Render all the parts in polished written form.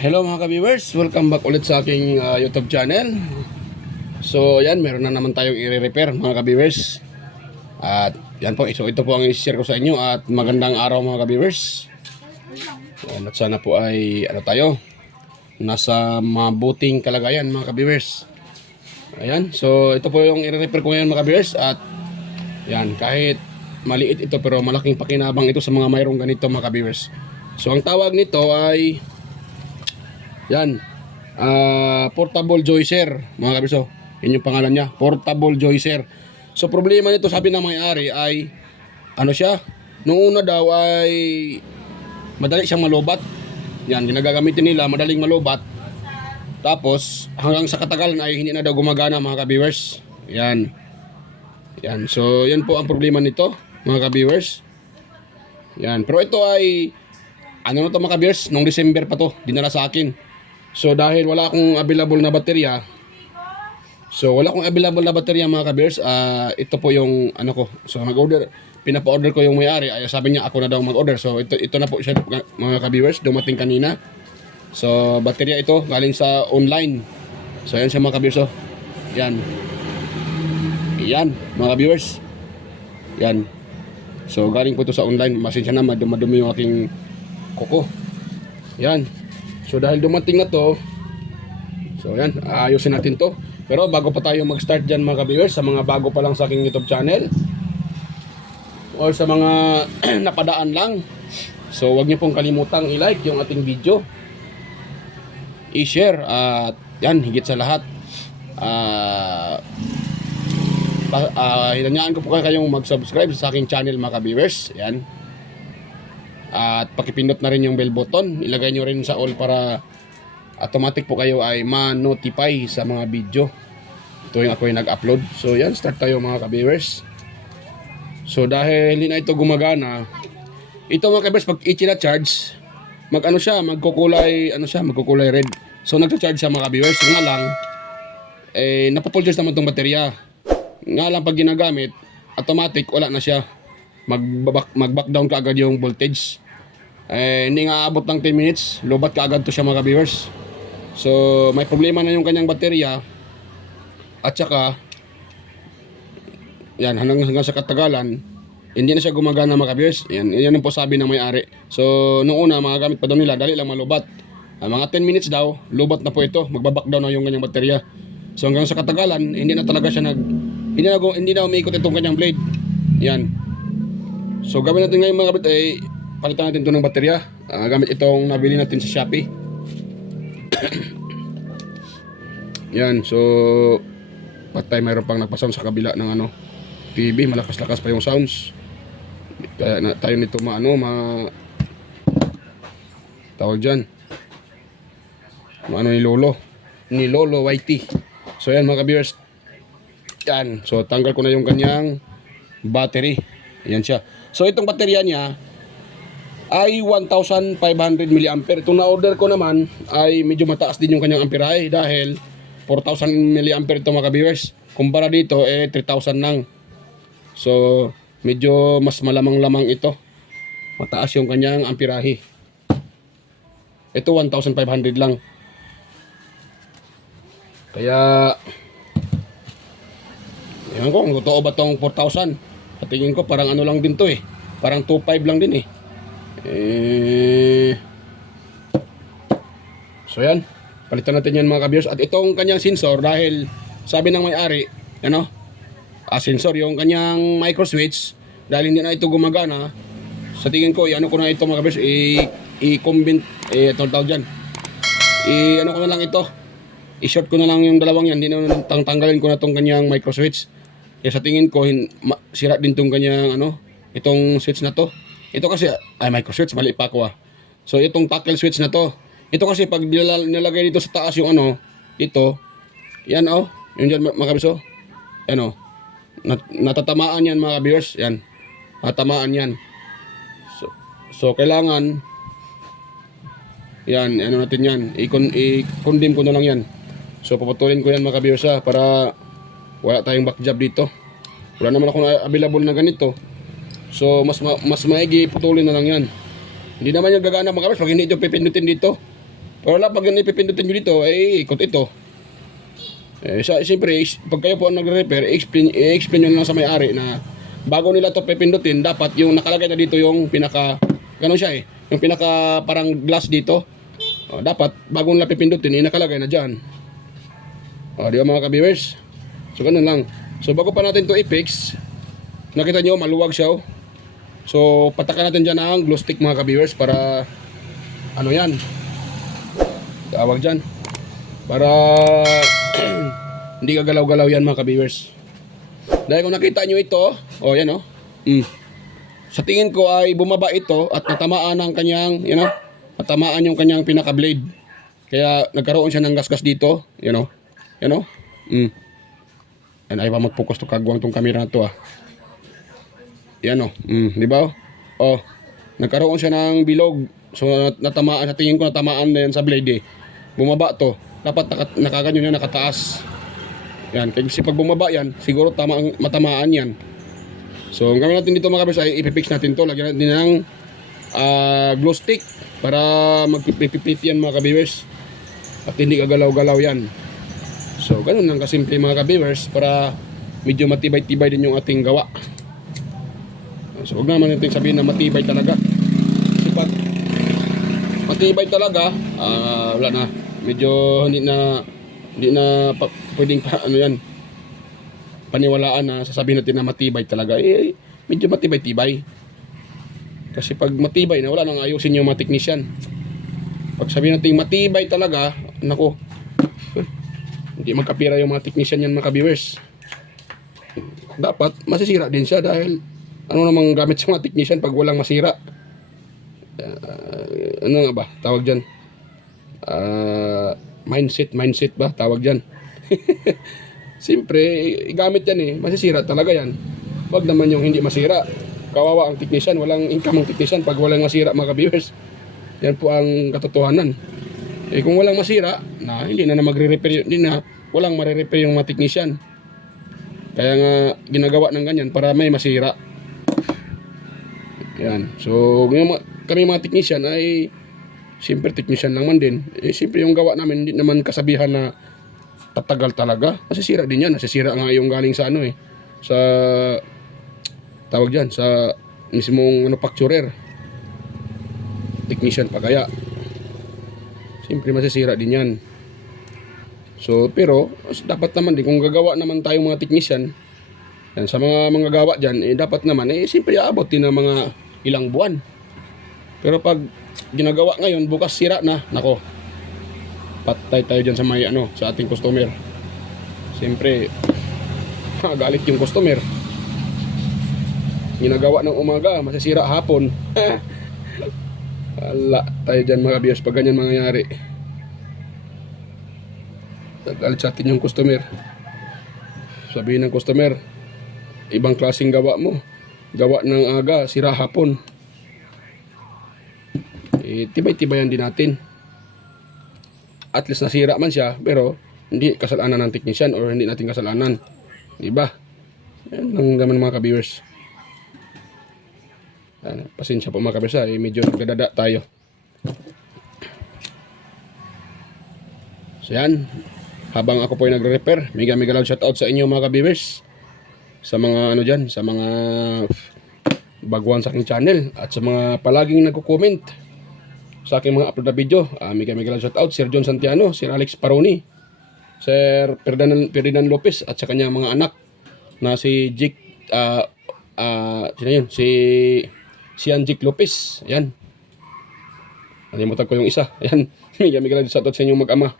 Hello mga ka-viewers, welcome back ulit sa aking YouTube channel. So yan, meron na naman tayong i-repair mga ka-viewers. At yan po, so ito po ang i-share ko sa inyo. At magandang araw mga ka-viewers. At sana po ay tayo nasa mabuting kalagayan mga ka-viewers. Ayan, so ito po yung i-repair ko ngayon mga ka-viewers. At yan, kahit maliit ito pero malaking pakinabang ito sa mga mayroong ganito mga ka-viewers. So ang tawag nito ay yan, portable joycer mga kabiso. Yun yung pangalan niya, portable joycer. So problema nito, sabi ng may-ari ay ano siya, nung una daw ay madali siyang malubat. Yan, ginagagamitin nila, madaling malubat. Tapos hanggang sa katagalan ay hindi na daw gumagana mga ka-viewers. Yan. Yan, so yan po ang problema nito mga ka-viewers. Yan, pero ito ay ano na to mga ka-viewers, nung December pa to, dinala sa akin. So dahil wala akong available na baterya, mga ka-bears, ito po yung ano ko. So mag-order, pinapa-order ko yung may-ari, ay sabi niya ako na daw mag-order. So ito na po siya mga ka-viewers, dumating kanina. So baterya ito galing sa online. So yan siya mga ka-viewers, oh. Yan. Yan mga ka-viewers. Yan. So galing po ito sa online. Masensya na, madumi yung aking kuko. Yan. So dahil dumating na to, so yan, ayusin natin to. Pero bago pa tayo mag-start dyan mga ka-viewers, sa mga bago pa lang sa aking YouTube channel or sa mga napadaan lang, so wag niyo pong kalimutang i-like yung ating video, i-share, at yan, higit sa lahat, hinanyaan ko po kayong mag-subscribe sa aking channel mga ka-viewers. Yan. At pakipindot na rin yung bell button. Ilagay nyo rin sa all para automatic po kayo ay ma-notify sa mga video tuwing ako yung nag-upload. So yan, start tayo mga ka-viewers. So dahil hindi na ito gumagana, ito mga ka-viewers, pag i-charge, magkukulay red. So nagcha-charge siya mga ka-viewers. Nga lang, napapulchers naman itong baterya. Nga lang pag ginagamit, automatic wala na siya. Mag-back down ka agad yung voltage. Hindi nga aabot ng 10 minutes, lobat ka agad to siya mga viewers. So may problema na yung kanyang baterya. At saka yan, hanggang sa katagalan hindi na siya gumagana mga viewers. Yan ang po sabi ng may-ari. So nung una mga gamit pa daw nila, dali lang malubat. Mga 10 minutes daw, lobat na po ito, magbaback down na yung kanyang baterya. So hanggang sa katagalan hindi na talaga siya hindi na umiikot itong kanyang blade. Yan. So gawin natin ngayon mga kabit, palitan natin ito ng baterya, gamit itong nabili natin sa Shopee. Yan, so patay, mayroon pang nagpa-sound sa kabila ng TV, malakas-lakas pa yung sounds. Kaya tayo nito tawag dyan, ni Lolo YT. So yan mga viewers. Yan, so tanggal ko na yung kanyang battery. Yan siya. So itong baterya niya ay 1,500 mAh. Itong na-order ko naman ay medyo mataas din yung kanyang amperahe dahil 4,000 mAh ito mga ka-viewers. Kumpara dito 3,000 lang. So medyo mas malamang-lamang ito. Mataas yung kanyang amperahe. Ito 1,500 lang. Kaya ewan ko kung totoo ba tong 4,000. Tingin ko parang ano lang din to parang 2.5 lang din So yan, palitan natin yan mga ka-viewers. At itong kanyang sensor, dahil sabi ng may-ari sensor yung kanyang micro switch, dahil hindi na ito gumagana, sa tingin ko ko na ito mga ka-viewers, i-combine itong tawag dyan, ko na lang ito, i-short ko na lang yung dalawang yan, hindi na tanggalin ko na itong kanyang micro switch. Kaya sa tingin ko sira din tong kanyang itong switch na to. Ito kasi micro switch, mali pa ako So itong tackle switch na to, ito kasi pag nilagay dito sa taas yung ito, yan yung dyan mga kabiso, yan natatamaan yan mga viewers, yan, natatamaan yan. So kailangan yan, natin yan, i-condemn ko na lang yan. So paputulin ko yan mga viewers para wala tayong back job dito. Wala naman ako available na ganito. So mas maigi putulin na lang yan. Hindi naman yung gagana mga kabers pag hindi ito pipindutin dito. Pero wala, pag ipipindutin nyo dito, ikot ito. Siyempre, pag kayo po ang nagre-repair, i-explain nyo lang sa may-ari na bago nila ito pipindutin, dapat yung nakalagay na dito yung pinaka, gano'n siya yung pinaka parang glass dito. Dapat, bago nila pipindutin, nakalagay na dyan. Di ba mga ka-viewers? So, ganun lang. So, bago pa natin ito i-fix, nakita nyo, maluwag siya. So, patakan natin dyan ang glue stick mga ka-viewers para, ano yan, tawag dyan, para hindi gagalaw-galaw yan mga ka-viewers. Dahil kung nakita nyo ito, yan sa tingin ko ay bumaba ito at natamaan ng kanyang, natamaan yung kanyang pinaka-blade. Kaya nagkaroon siya ng gasgas dito, Yan ay pa mag-focus to kagwang tong camera na to Yan di ba? Nagkaroon siya ng bilog. So natamaan, sa tingin ko natamaan na yan sa blade Bumaba to. Dapat nakaganyo na nakataas. Yan, kasi pag bumaba yan, siguro matamaan yan. So, ang gawin natin dito mga kabers ay ipipix natin to. Lagyan natin ng glue stick para magpipipit yan mga kabers. At hindi kagalaw-galaw yan. So, ganun lang kasimple mga kabers para medyo matibay-tibay din yung ating gawa. So, huwag naman natin sabihin na matibay talaga. Kasi pag matibay talaga, wala na. Medyo hindi na pwedeng paniwalaan na sasabihin natin na matibay talaga. Medyo matibay-tibay. Kasi pag matibay na, wala nang ayusin yung mga technician. Pag sabihin natin matibay talaga, nako, hindi magkapira yung mga technician yan mga ka-viewers. Dapat masisira din siya dahil ano namang gamit sa mga technician pag walang masira. Ano nga ba tawag dyan? Mindset ba tawag dyan? Siyempre, gamit yan masisira talaga yan. Wag naman yung hindi masira. Kawawa ang technician, walang income ang technician pag walang masira mga viewers. Yan po ang katotohanan. Kung walang masira, hindi na magre-repair, walang mare-repair yung mga technician. Kaya nga ginagawa ng ganyan para may masira. Yan. So, kami mga technician ay siyempre technician lang man din. Siyempre yung gawa namin hindi naman kasabihan na tatagal talaga. Masisira din yan. Nasisira nga yung galing sa sa tawag dyan, sa mismong manufacturer. Technician pa kaya. Siyempre masisira din yan. So, pero dapat naman din kung gagawa naman tayo mga technician, yan, sa mga gawa dyan, dapat naman, siyempre aabot din ng mga ilang buwan. Pero pag ginagawa ngayon, bukas sira na, nako, patay tayo dyan sa may sa ating customer. Siyempre, galit yung customer. Ginagawa ng umaga, masisira hapon. Wala tayo dyan mga viewers pag ganyan mangyayari. Galit sa atin yung customer. Sabihin ng customer, ibang klaseng gawa mo. Gawa ng aga, sira hapon. Tibay-tibayan din natin. At least nasira man siya, pero hindi kasalanan ng technician or hindi natin kasalanan. Diba? Yan lang naman mga ka-viewers. Pasensya po mga ka-viewers, medyo nagdadada tayo. So yan, habang ako po ay nagre-repair, mega loud shoutout sa inyo mga ka-viewers. Sa mga dyan, sa mga baguhan sa aking channel at sa mga palaging nagko-comment sa aking mga upload na video. Mega loud shoutout Sir John Santiano, Sir Alex Paroni, Sir Ferdinand Lopez at sa kanyang mga anak na si Jake sino yun? Si Sian Jake Lopez. Ayan. Nalimutan ko yung isa. Ayan. Mega loud shoutout sa inyong mag-ama.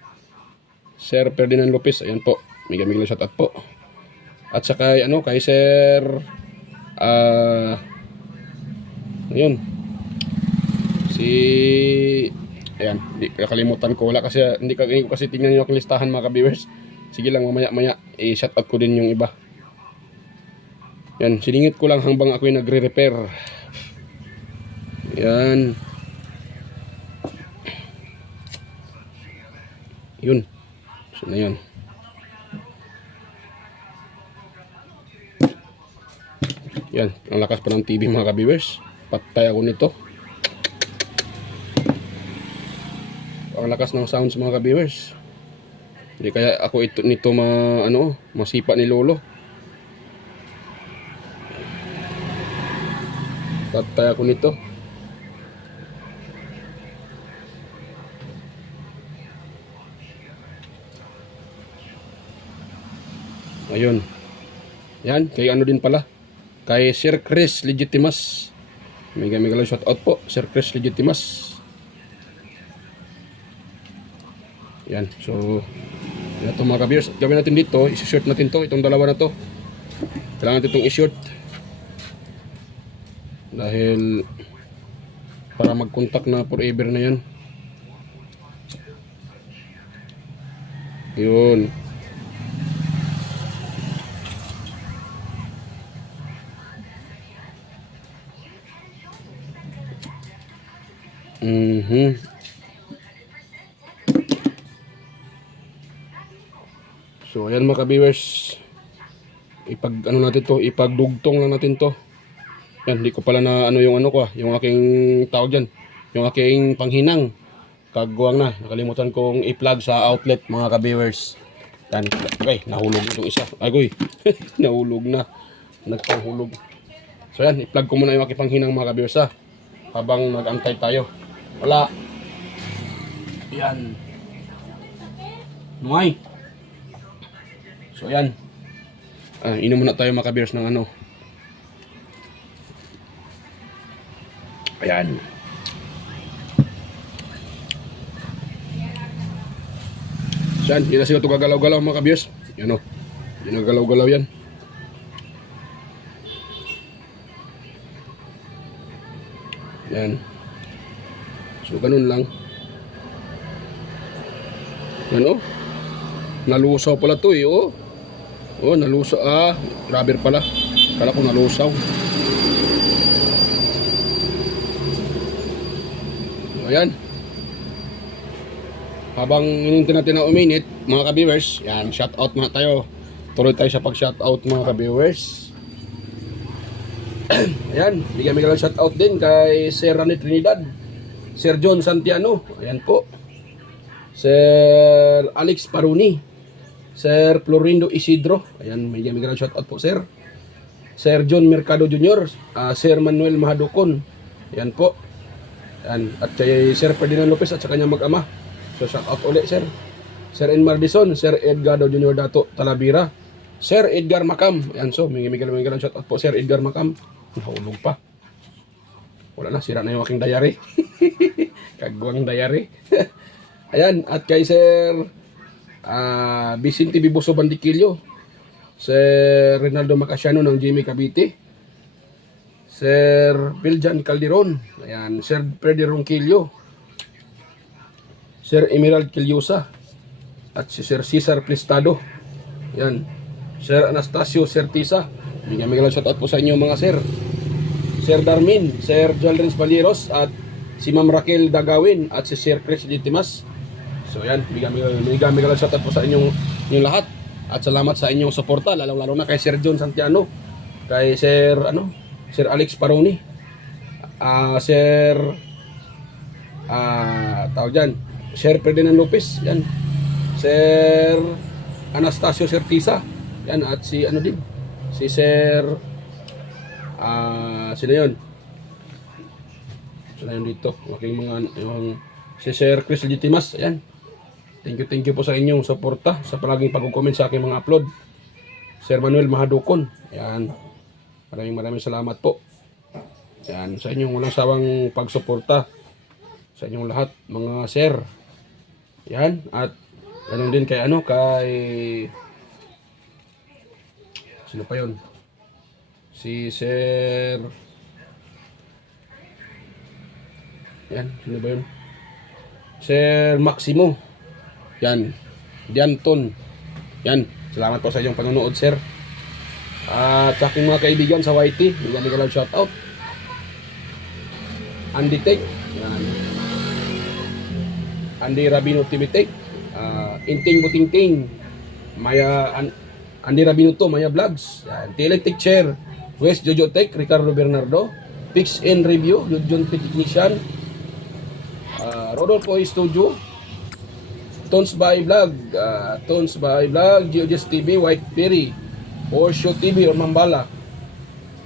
Sir Ferdinand Lopez. Ayan po. Mega loud shoutout po. At saka kay Sir yun. Ayan, hindi kakalimutan ko. Wala kasi, hindi ko kasi tingnan yung listahan mga ka-viewers. Sige lang, mamaya i-shoutout ko din yung iba. Yan, siningit ko lang hanggang ako'y nagre-repair. Yan. Yun. So na yun. Yan, ang lakas pa ng TV mga ka-viewers. Patay ako nito. Ang Napakalakas ng sounds mga ka-viewers. Hindi kaya ako nito masipa ni Lolo. Tatay ako nito. Ayun. Yan, kay ano din pala. Kay Sir Chris Legitimas. Mega lang shout out po, Sir Chris Legitimas. Yan, so ito mga ka-viewers, gawin natin dito, isi-short natin to, itong dalawa na to. Kailangan natin itong i-short. Dahil para mag-contact na forever na yan. Yun. So ayan mga ka-viewers, ipagdugtong lang natin to. Yan, hindi ko pala na yung yung aking tawag dyan, yung aking panghinang. Kagawang na, nakalimutan kong i-plug sa outlet mga ka-viewers. Yan, okay, nahulog itong isa. Agoy, nahulog na, nagpahulog. So yan, i-plug ko muna yung aking panghinang mga ka-viewers habang nag-antay tayo. Wala. Yan. Numay. So yan. Inom muna tayo mga ka-viewers ng ano. Ayan. So yan, yun na sila ito gagalaw-galaw mga ka-viewers. Yan o. Yun gagalaw-galaw yan. Yan. So ganun lang. Yan o. Nalusaw pala to oh. Oh, nalusaw. Rubber pala. Kala ko nalusaw. Ayan. Habang hinintay natin na uminit, mga ka-viewers, yan, shout out muna tayo. Tuloy tayo sa pag-shout out mga ka-viewers. Ayan, bigyan lang shout out din kay Sir Rani Trinidad, Sir John Santiano, ayan po. Sir Alex Paruni, Sir Florindo Isidro, ayan, bigyan lang shout out po sir. Sir John Mercado Jr., Sir Manuel Mahadukon, ayan po. Ayan, at kay Sir Ferdinand Lopez at sa kanyang mag-ama. So shout out ulit sir. Sir Enmar Dison, Sir Edgardo Jr. Dato Talavera, Sir Edgar Macam. Ayan, so may lang shout out po Sir Edgar Macam. Nahulog pa. Wala na, sira na yung aking diary. Kagwang diary. Ayan, at kay Sir Vicente Biboso Bandiquillo, Sir Rinaldo Macasiano ng Jimmy Cavite, Sir Biljan Calderon, ayan, Sir Freddy Ronquillo, Sir Emerald Quillosa, at si Sir Cesar Prestado, ayan, Sir Anastasio Certisa. Bigyan lang shout out po sa inyo mga sir. Sir Darmin, Sir Jalrens Valeros, at si Ma'am Raquel Dagawin, at si Sir Chris Legitimas. So ayan, bigyan lang shout out po sa inyong lahat. At salamat sa inyong suporta, lalo na kay Sir John Santiano, kay Sir Sir Alex Paroni, Sir tawag dyan, Sir Ferdinand Lopez, yan, Sir Anastasio Certisa, yan, at si si Sir sino yun dito, aking yung si Sir Chris Legitimas, yan. Thank you po sa inyong suporta, sa palaging pag-comment sa aking mga upload. Sir Manuel Mahadukon, yan, maraming salamat po. Yan, sa inyong walang sawang pagsuporta, sa inyong lahat mga sir. Yan, at ganun din kay sino pa yun? Si Sir, yan, sino ba yun? Sir Maximo, yan, Dianton, yan, salamat po sa inyong panonood sir. At sa aking mga kaibigan sa YT, bigyan ko lang shout out. Andy Tech, yan, Andy Rabino TV Tech, Inting Butingting, Maya Andy Rabino to, Maya Vlogs, yan, Tele Chair, West Jojo Tech, Ricardo Bernardo, Fix and Review, John Technician, Rodolfo Studio, Tones by Vlog, GeoGS TV, White Berry, Porsche TV or Mambala.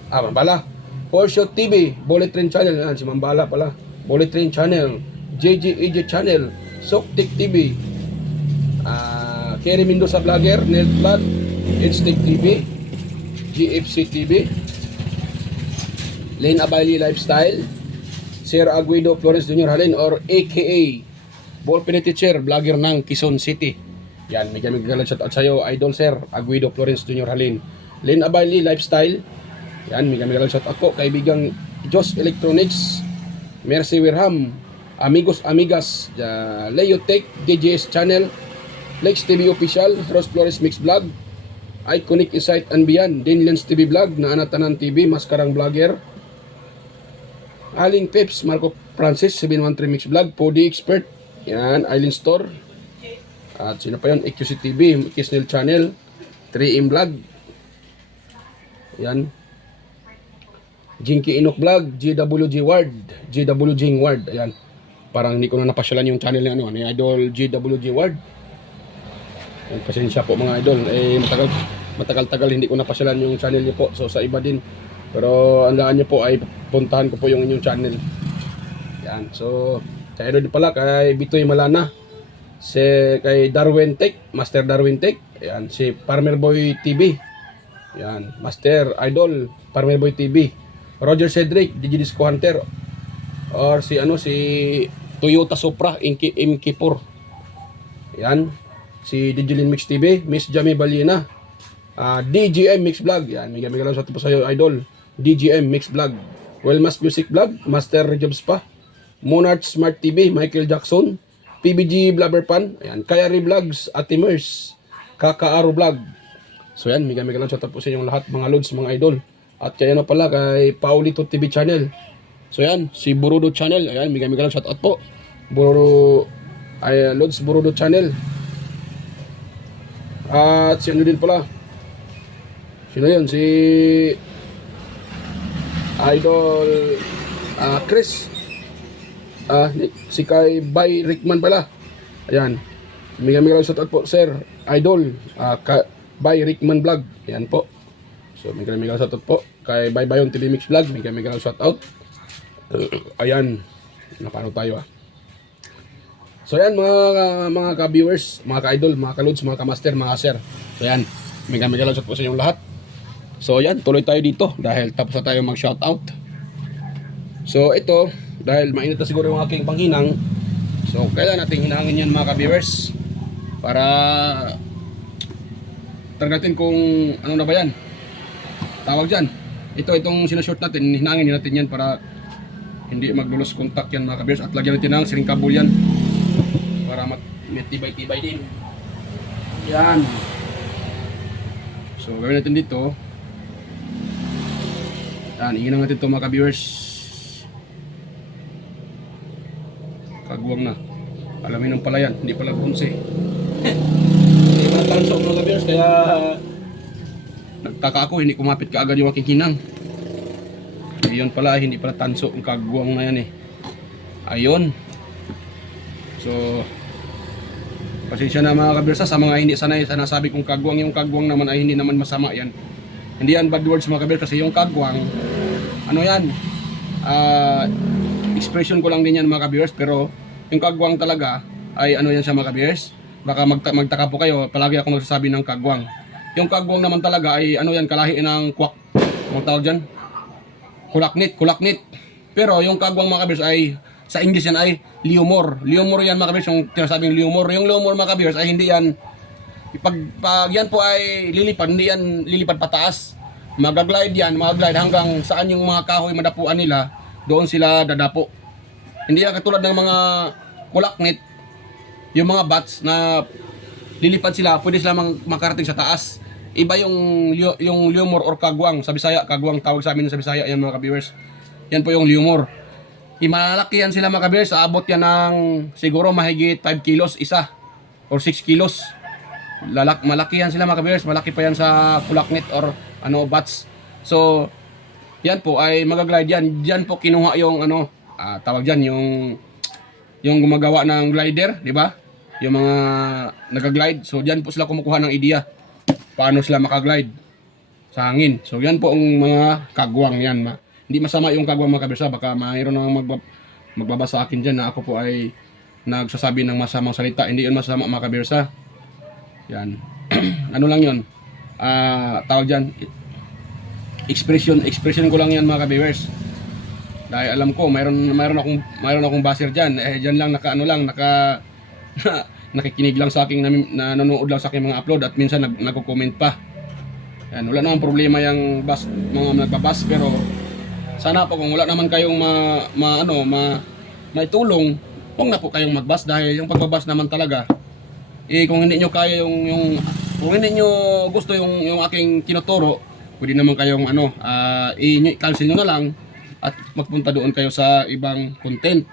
Mambala. Porsche TV, Bullet Train Channel, yan, si Mambala pala. Bullet Train Channel, JJEJ Channel, Soktik TV, Kerry Mendoza Vlogger, Nelt Vlog, Instinct TV, GFC TV, Lane Abaili Lifestyle, Sir Aguido Flores Jr. Halin or AKA Ballpen Teacher, vlogger ng Quezon City. Yan, may galang shoutout sa'yo, Idol Sir Aguido Flores Jr. Halin. Lane Abaili Lifestyle, yan, may galang shoutout ako, kaibigang Jos Electronics, Mercy Wirham, Amigos Amigas, Leo Tech, DJS Channel, Lex TV Official, Rose Flores Mix Vlog, Iconic Insight and Beyond, Dinlands TV Vlog, Naanatanan TV, Maskarang Vlogger, Aling Peps, Marco Francis, 713 Mix Vlog, Podi Expert, yan, Island Store, at sino pa yun, EQC TV, Kisnel Channel, 3M Vlog, yan, Jinky Inok Vlog, GWG Ward, GWG Ward, ayan, parang hindi ko na napasyalan yung channel ni Idol GWG Ward. Pasensya po mga idol, matagal-tagal hindi ko napasyalan yung channel niyo po, so sa iba din, pero andaan niyo po ay puntahan ko po yung inyong channel. Yan, so kay idol pala kay Bitoy Malana, kay Darwin Tech, Master Darwin Tech, yan, si Farmer Boy TV, yan, Master Idol Farmer Boy TV, Roger Cedric, Digidisco Hunter, or si Toyota Supra MK4, yan, si Digilin Mix TV, Miss Jamie Balina, DGM Mix Vlog, yan, may gamit lang sa po sa'yo idol, DGM Mix Vlog, Wellmas Music Vlog, Master Jobs pa, Monarch Smart TV, Michael Jackson, PBG Blabberpan, yan, Kayari Vlogs, Atimers, Kakaaro Vlog. So yan, may gamit lang sa po sa inyong lahat mga lods, mga idol. At kaya na pala kay Paulito TV Channel. So yan, si Burudo Channel, ayan, may gamit lang shout out po. Lods Burudo Channel. At si ano din pala, sino yun? Si Idol Chris, si kay Bay Rickman pala, ayan, may shout out po sir Idol Bay Rickman Vlog, ayan po. So may shout out po kay Bay Bayon TV Mix Vlog, may shout out. Ayan, napano tayo So yan mga ka-viewers, mga ka-idol, mga ka-lods, mga ka-master, mga sir. So yan, may shout po sa inyong lahat. So yan, tuloy tayo dito dahil tapos na tayo mag-shoutout. So ito, dahil mainit na siguro yung aking panghinang, so kailangan natin hinangin yan mga ka-viewers para targatin kung ano na ba yan. Tawag dyan. Itong sinashort natin, hinangin natin yan para hindi maglulos contact yan mga ka-viewers. At lagyan natin ng siring kabul yan para matibay-tibay din. Yan. So gawin natin dito. Yan, iinang natin ito mga ka-viewers. Kagwang na. Alamin ng pala yan, hindi pala bunse. Hindi pala tansok mga ka-viewers, kaya nagtaka ako, hindi kumapit kaagad yung aking hinang. Ayun pala, hindi pala tansok ang kagwang na yan eh. Ayun. So pasensya na mga ka-viewers sa mga hindi sanay sa nasabi kong kagwang. Yung kagwang naman ay hindi naman masama yan. Hindi yan bad words mga ka-viewers, kasi yung kagwang, ano yan, expression ko lang din yan mga ka-viewers. Pero yung kagwang talaga ay ano yan siya mga ka-viewers. Baka magtaka po kayo, palagi ako nagsasabi ng kagwang. Yung kagwang naman talaga ay ano yan, kalahi ng kwak. Ang tawag dyan? Kulaknit. Pero yung kagwang mga ka-viewers ay sa English yan ay liumor. Liumor yan mga ka-viewers, yung tinasabing liumor. Yung liumor mga ka-viewers ay hindi yan, pag yan po ay lilipad, hindi yan lilipad pataas. Mag-glide yan, hanggang saan yung mga kahoy madapuan nila, doon sila dadapo. Hindi yan katulad ng mga kulaknit, yung mga bats na lilipad sila, pwede sila makarating sa taas. Iba yung liumor or kagwang. Sa Bisaya, kagwang tawag sa amin sa Bisaya yan mga ka-viewers. Yan po yung liumor. Malaki yan sila mga ka-viewers, aabot yan ng siguro mahigit 5 kilos isa or 6 kilos. Malaki yan sila mga ka-viewers, malaki pa yan sa kulaknit or bats. So yan po ay mag-glide yan. Diyan po kinuha yung tawag diyan yung gumagawa ng glider, di ba? yung mga nagaglide. So diyan po sila kumukuha ng idea paano sila makaglide sa hangin. So yan po ang mga kagwang yan. Hindi masama yung kagwang mga kabirsa. Baka mayroon nang magbabasa sa akin dyan na ako po ay nagsasabi ng masamang salita. Hindi yun masama mga kabirsa. Yan. Ano lang yun? Tawag dyan, expression ko lang yan mga kabirsa. Dahil alam ko mayroon akong baser dyan. Dyan lang nakikinig lang sa aking nanonood lang sa aking mga upload at minsan nagko-comment pa. Yan, wala namang problema yung mga nagbabas, pero sana po kung wala naman kayong maitulong, huwag na po kayong magbas dahil yung pagbabas naman talaga kung hindi nyo kaya kung hindi nyo gusto yung aking tinuturo, pwede naman kayong i-cancel nyo na lang at magpunta doon kayo sa ibang content.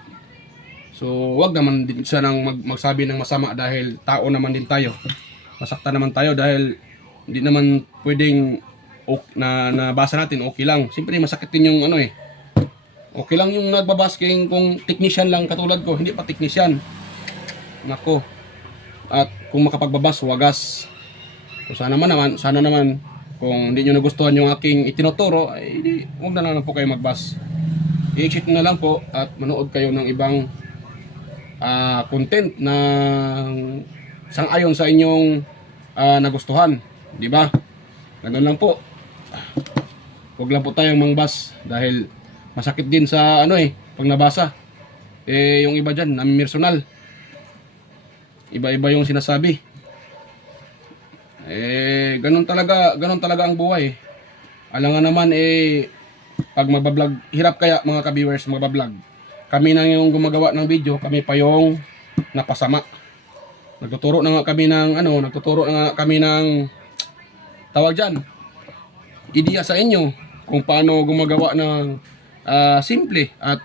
So wag naman din siya magsabi ng masama dahil tao naman din tayo. Masaktan naman tayo dahil hindi naman pwedeng nabasa natin okay lang. Siyempre masakit din yung okay lang yung nagbabasking kung technician lang katulad ko, hindi pa technician. Nako. At kung makapagbabas, wagas. So sana naman kung hindi nyo nagustuhan yung aking itinuturo, ay huwag na lang po kayo magbas. I-exit na lang po at manood kayo ng ibang content na sang-ayon sa inyong nagustuhan. Di ba? Ganun lang po. Huwag lang po tayong mangbas dahil masakit din sa pag nabasa. Yung iba dyan, namimersonal. Iba-iba yung sinasabi. Ganun talaga ang buhay. Alangan naman pag magbablog, hirap kaya mga ka-viewers magbablog. Kami na yung gumagawa ng video, kami pa yung napasama. Nagtuturo na nga kami ng tawag dyan, ideya sa inyo kung paano gumagawa ng simple at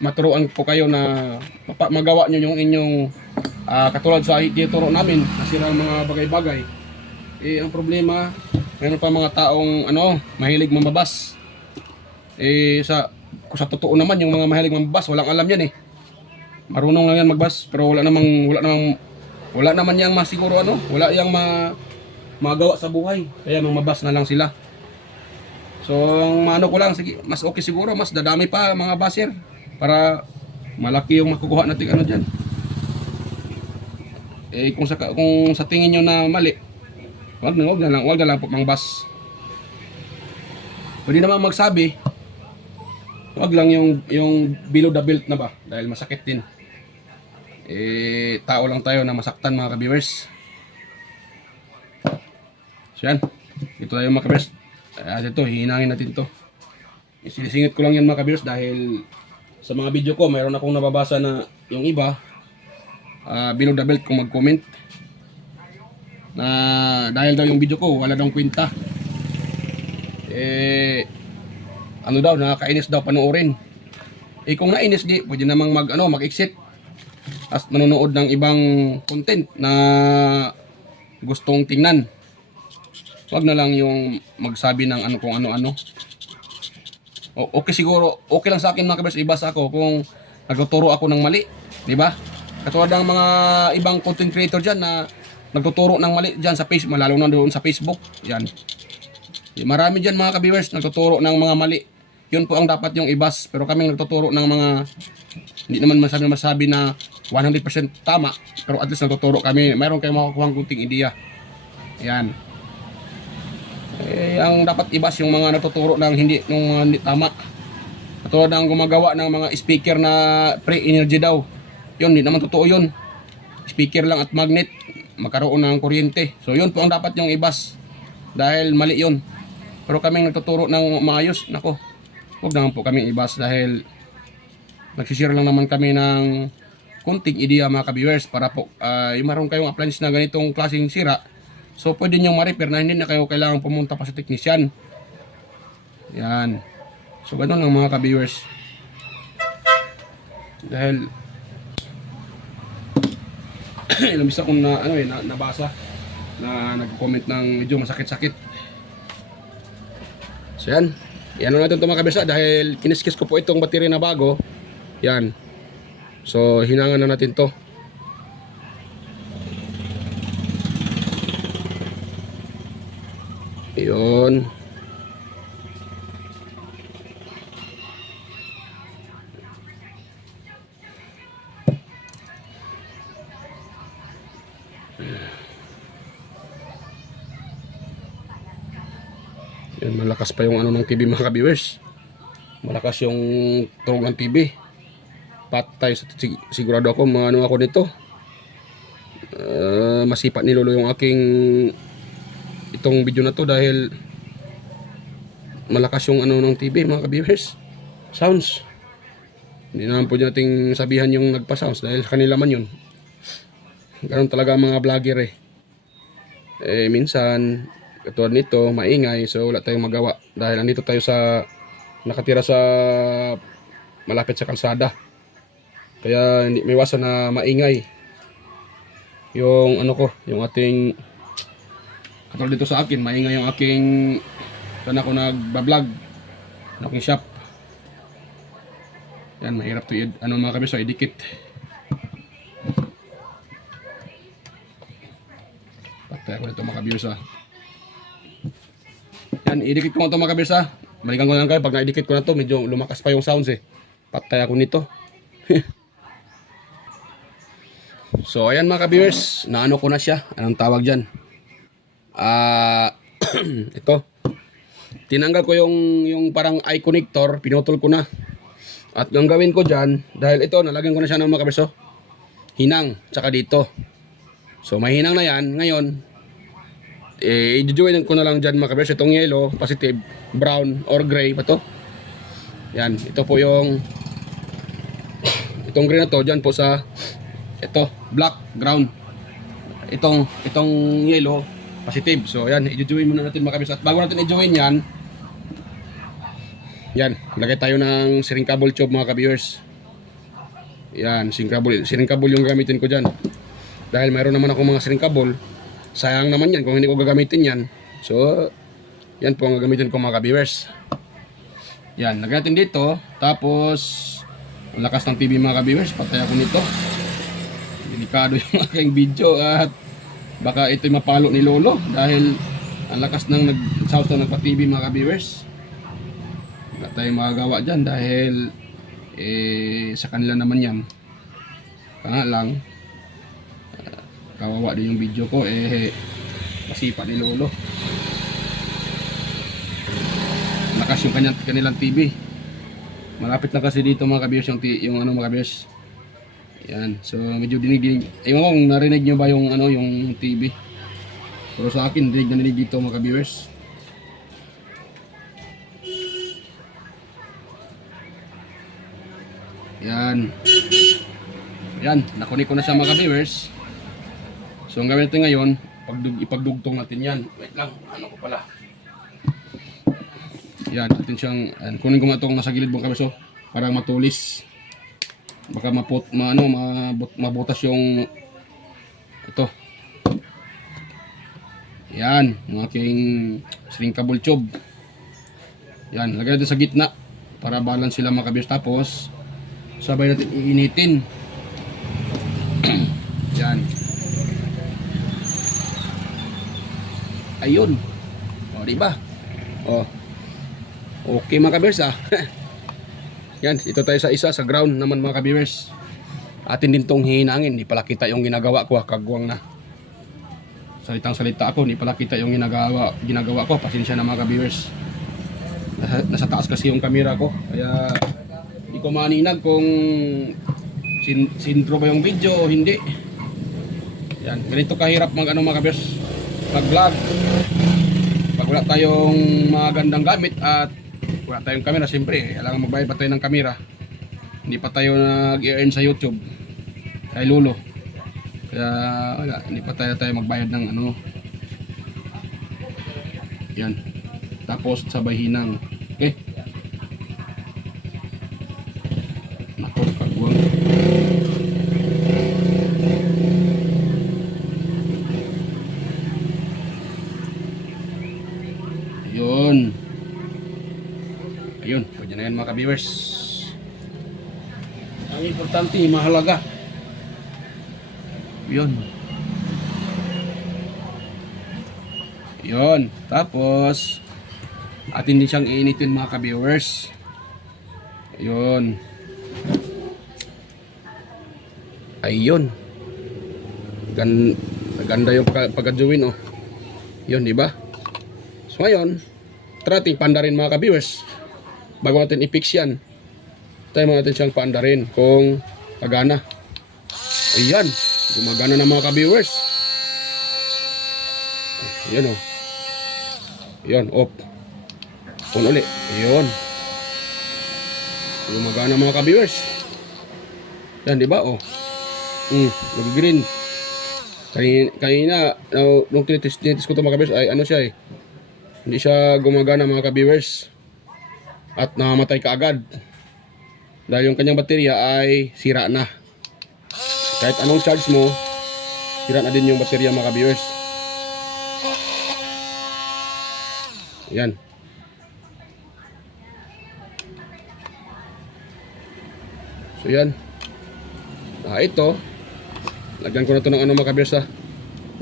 maturuan po kayo na magawa nyo yung inyong katulad sa ituturo namin kasi ng mga bagay-bagay. Ang problema, mayroon pa mga taong mahilig mambabas. Kung sa totoo naman yung mga mahilig mambabas, walang alam yan marunong lang yan magbas, pero wala naman yang masiguro wala yang magawa sa buhay, kaya mabas na lang sila. So ang ko lang, sige, mas okay siguro, mas dadami pa mga baser para malaki yung makukuha natin dyan. Kung sa tingin nyo na mali, wag na lang po mangbas. Pwede naman magsabi, wag lang yung below the belt na ba, dahil masakit din. Tao lang tayo na masaktan mga ka-viewers. So yan, ito tayo mga ka-viewers. Ito, hihinangin natin to. Sinisingit ko lang yan mga ka-viewers dahil sa mga video ko mayroon akong nababasa na yung iba below the belt kung mag-comment na dahil daw yung video ko wala daw kwenta. Nakakainis daw panoorin. Kung nainis di, pwede namang mag-exit at manonood ng ibang content na gustong tingnan. Wag na lang yung magsabi ng kung ano-ano. Okay siguro, okay lang sa akin mga kabers, ibasa ako kung nagtuturo ako ng mali, di ba? Katulad ng mga ibang content creator diyan na nagtuturo ng mali diyan sa Facebook, lalo na doon sa Facebook. Yan. Marami diyan mga ka-viewers nagtuturo ng mga mali. Yun po ang dapat yung ibas. Pero kami nagtuturo ng mga hindi naman masabi na 100% tama, pero at least nagtuturo kami. Mayroon kayong makukuha ng kunting ideya. Yan. Ang dapat ibas yung mga nagtuturo ng hindi tama. Katulad ng gumagawa ng mga speaker na pre-energy daw. Yun, hindi naman totoo yun. Speaker lang at magnet, magkaroon ng kuryente. So yun po ang dapat yung ibas. Dahil mali yun. Pero kaming nagtuturo ng maayos, nako, huwag naman po kaming ibas dahil nagsishare lang naman kami ng kunting ideya mga ka-viewers para po yung maroon kayong appliance na ganitong klaseng sira. So pwede nyo ma-repair na hindi na kayo kailangan pumunta pa sa technician. Yan. So ganun lang mga ka-viewers. Dahil ilang bisa kong nabasa na nag-comment ng medyo masakit-sakit. So yan. Yan na natin ito mga kabisa dahil kiniskis ko po itong baterya na bago. Yan. So hinangan na natin to. Yun. Yan, malakas pa yung ano ng TV mga ka-viewers. Malakas yung tunog ng TV. Patay, sigurado ako maano ako nito. Masipat ni Lolo yung aking itong video na to dahil malakas yung ano ng TV mga ka-viewers. Sounds. Hindi naman po nating sabihan yung nagpa-sounds dahil kanila man yun. Ganun talaga mga vlogger eh. Minsan katulad nito maingay, so wala tayong magawa dahil andito tayo sa nakatira sa malapit sa kalsada. Kaya hindi may iwasan na maingay yung ano ko, yung ating katulad dito sa akin, maingay yung aking saan ako nagbablog ng aking shop. Yan, mahirap to ano mga kabis, so idikit. Patay ako dito mga kabis ha. Yan, idikit ko na ito mga kabis ha. Balikan ko na lang kayo, pag na-idikit ko na ito, medyo lumakas pa yung sounds eh. Patay ako nito. So ayan mga ka-viewers, naano ko na siya. Anong tawag dyan? Ito. Tinanggal ko yung parang eye connector, pinutol ko na. At ang gawin ko dyan, dahil ito, nalagyan ko na siya ng mga ka-viewers, hinang, tsaka dito. So may hinang na yan, ngayon, i-join ko na lang dyan mga ka-viewers, itong yellow, positive, brown, or gray pa to. Yan, ito po yung itong green na to, dyan po sa ito, black ground. Itong yellow, positive. So yan, i-join muna natin mga kabis. At bago natin i-join yan, lagay tayo ng siring cable tube mga ka-viewers. Yan, siring cable yung gamitin ko dyan. Dahil mayroon naman ako mga siring cable, sayang naman yan kung hindi ko gagamitin yan. So, yan po ang gagamitin ko mga ka-viewers. Yan, lagay natin dito. Tapos, ang lakas ng TV mga ka-viewers, patay ako nito. Delikado yung aking video at baka ito'y mapalo ni Lolo dahil ang lakas ng nag-sound na nagpa-TV mga ka-viewers. Wala tayong magagawa dyan dahil sa kanila naman yan. Kaya lang kawawa din yung video ko masipa ni Lolo. Lakas yung kanilang TV. Malapit na kasi dito mga ka-viewers yung ano mga ka-viewers. Yan, so medyo dinig-dinig. Ewan ko kung narinig nyo ba yung ano, yung TV. Pero sa akin, dinig na dinig dito mga ka-viewers. Yan. Yan, nakunik ko na siya mga ka-viewers. So ang gawin natin ngayon, ipagdugtong natin yan. Wait lang, ano ko pala. Yan, natin siyang, kunin ko nga itong nasa gilid mga ka-viewers, para matulis. Baka mabutas yung ito. Yan, yung aking string cable tube. Yan, lagay natin sa gitna para balance sila mga ka-viewers. Tapos sabay natin iinitin. Yan. Ayun. O, diba? O. Okay mga ka-viewers Yan, ito tayo sa isa, sa ground naman mga ka-viewers. Atin din tong hinangin, hindi pala kita yung ginagawa ko, kagwang na. Salitang salita ako, hindi pala kita yung ginagawa ko, pasensya na mga ka-viewers. Nasa taas kasi yung camera ko, kaya hindi ko maninag kung sintro ba yung video o hindi. Yan, ganito kahirap mga ka-viewers, mag-vlog. Pag wala tayong magandang gamit at wala tayong camera, siyempre kailangan magbayad pa tayo ng camera. Hindi pa tayo nag-earn sa YouTube kay Lolo, kaya wala, hindi pa tayo magbayad ng ano. Yan, tapos sabay hinang. Okay, nako, kagwang. Yun. Ayun, pwede na yan mga ka-viewers. Ang importante, mahalaga. Yun. Yun. Tapos, atin din siyang iinitin mga ka-viewers. Yun. Ayun. Ganda yung pagkajuwin, oh. Yun, di ba? So ngayon, tara ating paandarin mga ka-viewers. Bago natin i-fix yan, tayo natin siyang paandarin kung kagana. Ayan, gumagana na mga ka-viewers. Ayan, oh. Ayan, off. On uli. Ayan. Gumagana mga ka-viewers. Yan, di ba? Oh. Nag-green. Kanina, nung tinitis ko ito mga ka-viewers, ay ano siya eh. Hindi siya gumagana mga ka-viewers. At namamatay ka agad. Dahil yung kanyang baterya ay sira na. Kahit anong charge mo, sira na din yung baterya mga ka-viewers. Yan. So yan. Ito. Lagyan ko na ito ng ano mga ka-viewers ha.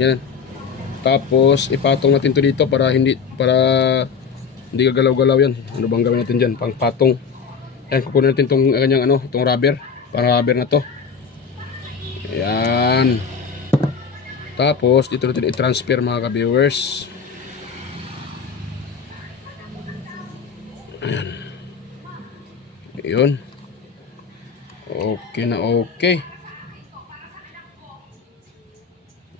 Yan. Tapos ipatong natin to dito para hindi gagalaw-galaw yan. Ano bang gawin natin dyan? Pang patong. Yan, kukunin natin itong kanyang ano, itong rubber. Pang rubber na to. Ayan. Tapos dito natin i-transfer mga ka-viewers. Ayan. Ayun. Okay na okay.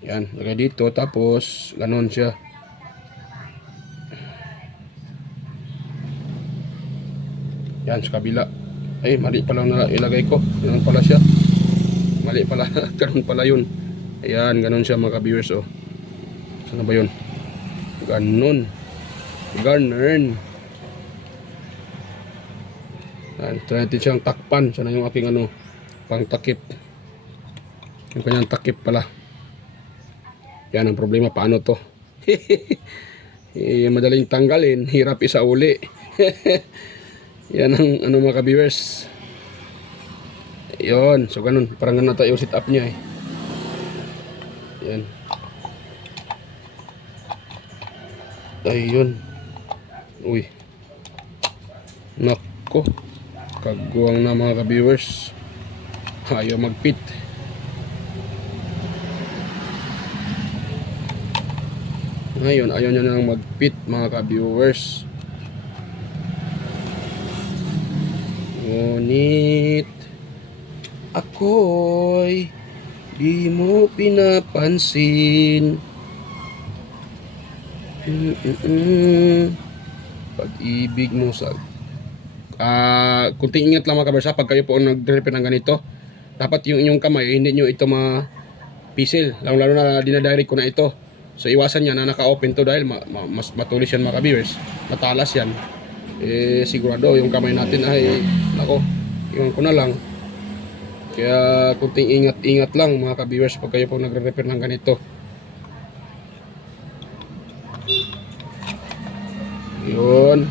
Yan, lagay dito. Tapos ganon siya. Yan, sa kabila. Ay, mali pa lang na ilagay ko. Ganun pala siya. Mali pala. Ganun pala yun. Ayan, ganun siya mga ka-viewers, oh. Saan ba yun? Ganun. Ganun. Yan, try natin siyang takpan. Sana yung aking ano, pang takip. Yung kanyang takip pala. Yan ang problema. Paano to? Madaling tanggalin. Hirap isauli. Yan ang ano mga ka-viewers. Yun. So ganun. Parang ganun tayo yung sit up niya eh. Yan. Ayun. Uy. Nako. Kaguwang na mga ka-viewers. Ayaw mag-fit. Ngayon, ayaw niya nang mag-fit mga ka-viewers. Ngunit ako'y di mo pinapansin. Pag-ibig mo sa kunting ingat lang mga kabarsa pag kayo po nag-repair ng ganito. Dapat yung inyong kamay hindi nyo ito mapisil. Lalo na dinadirect ko na ito. So iwasan yan na naka-open to dahil mas matulis yan mga ka-viewers. Matalas yan. Sigurado yung kamay natin ay nako, iwan ko na lang. Kaya kunting ingat lang mga ka-viewers pag kayo po nagre-repair ng ganito. Yun.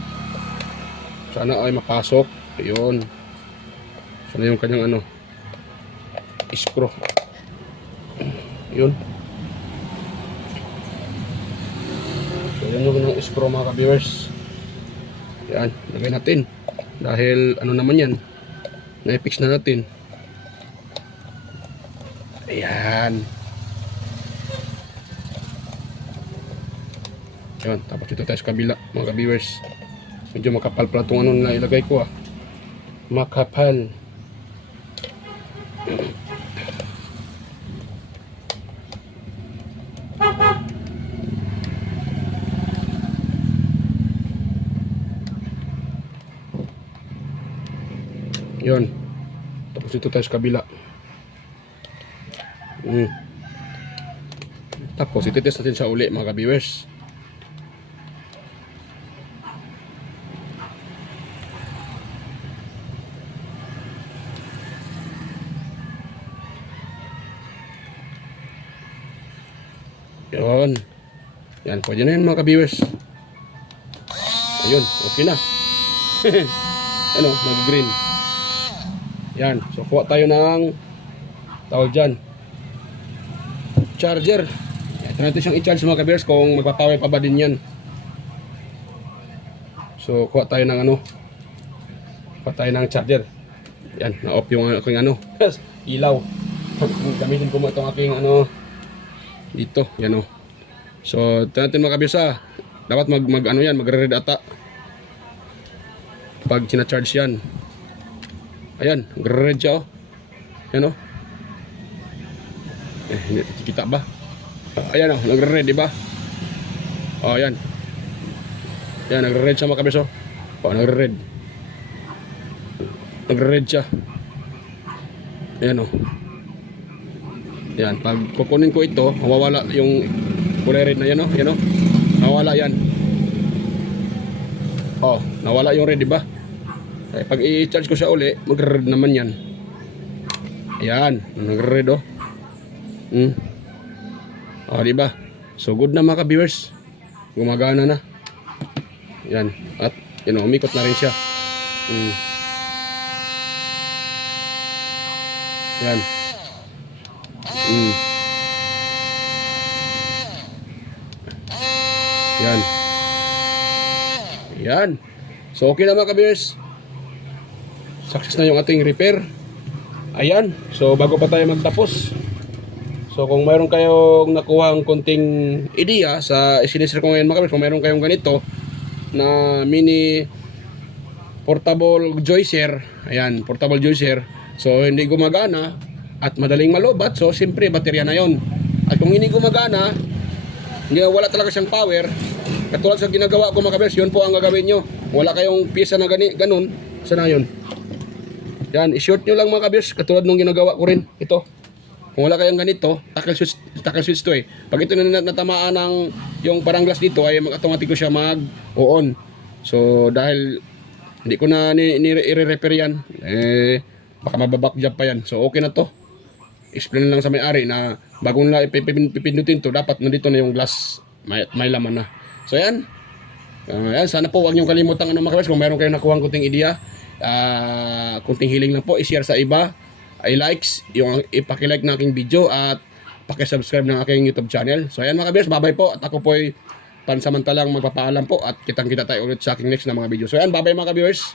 Sana ay mapasok. Yun. Sana yung kanyang ano, screw. Yun. So yun yung kanyang screw mga ka-viewers. Yan, lagay natin. Dahil ano naman yan, na-fix na natin. Ayan. Yan, tapos dito tayo sa kabila mga ka-viewers. Medyo makapal pala itong ano na ilagay ko ah. Makapal. Yun. Tapos dito tayo sa kabila. Tapos ititest natin siya uli mga ka-viewers. Yun. Yan, pwede na yun mga ka-viewers. Ayun, okay na. Ano, nag-green. Yan, so kuha tayo ng tawag dyan, charger. Ito So natin siyang i-charge mga kabiyers kung magpapower pa ba din yan. So kuha tayo ng ano, kuha tayo ng charger. Yan, na-off yung aking ano, ilaw. Gamitin ko mo itong aking ano, dito, yan o. So ito natin mga kabiyers ha. Dapat ano yan, magre-red ata. Pag sina-charge yan. Ayan, magre-red siya o. Yan o. Hindi kita ba? Ayan o, nagre-red, di ba? O, ayan. Ayan, nagre-red siya mga kabis, o. O, nagre-red. Nagre-red siya. Ayan o. Ayan, pag kukunin ko ito, mawawala yung kulay red na yan o. Ayan o. Nawala yan. O, nawala yung red, di ba? Eh, pag i-charge ko siya uli, magre-red naman yan. Ayan, nagre-red o. O, diba? So, good na mga ka-viewers. Gumagana na. Yan. At, yun o, umikot na rin siya. Yan. Yan. Yan. So, okay na mga ka-viewers. Success na yung ating repair. Ayan. So, bago pa tayo magtapos, so kung mayroon kayong nakuhang konting ideya sa sinishare ko ngayon mga kabis, kung mayroon kayong ganito na mini portable juicer, ayan, portable juicer, so hindi gumagana at madaling malobat, so siyempre baterya na yon. At kung hindi gumagana, hindi, wala talaga siyang power, katulad sa ginagawa ko mga kabis, yun po ang gagawin nyo. Wala kayong pyesa na ganun, sana yun. Yan, i-short nyo lang mga kabis, katulad nung ginagawa ko rin, ito. Kung wala kayong ganito, tackle switch to eh. Pag ito na natamaan ng yung parang glass dito ay mag-automatic ko siya mag-on. So dahil hindi ko na i-repair yan, eh baka mababack job pa yan. So okay na to. Explain lang sa may-ari na bago nila ipipindutin to, dapat nandito na yung glass, may laman na. So yan. Yan, sana po wag niyo kalimutan mga kabis, kung meron kayong nakuhang kunting ideya, kunting hiling lang po, i-share sa iba. I-likes, yung ipaki-like ng aking video at paki-subscribe ng aking YouTube channel. So ayan mga kabiyers, bye-bye po at ako po'y pansamantalang magpapaalam po at kitang-kita tayo ulit sa aking next na mga video. So ayan, bye-bye mga kabiyers.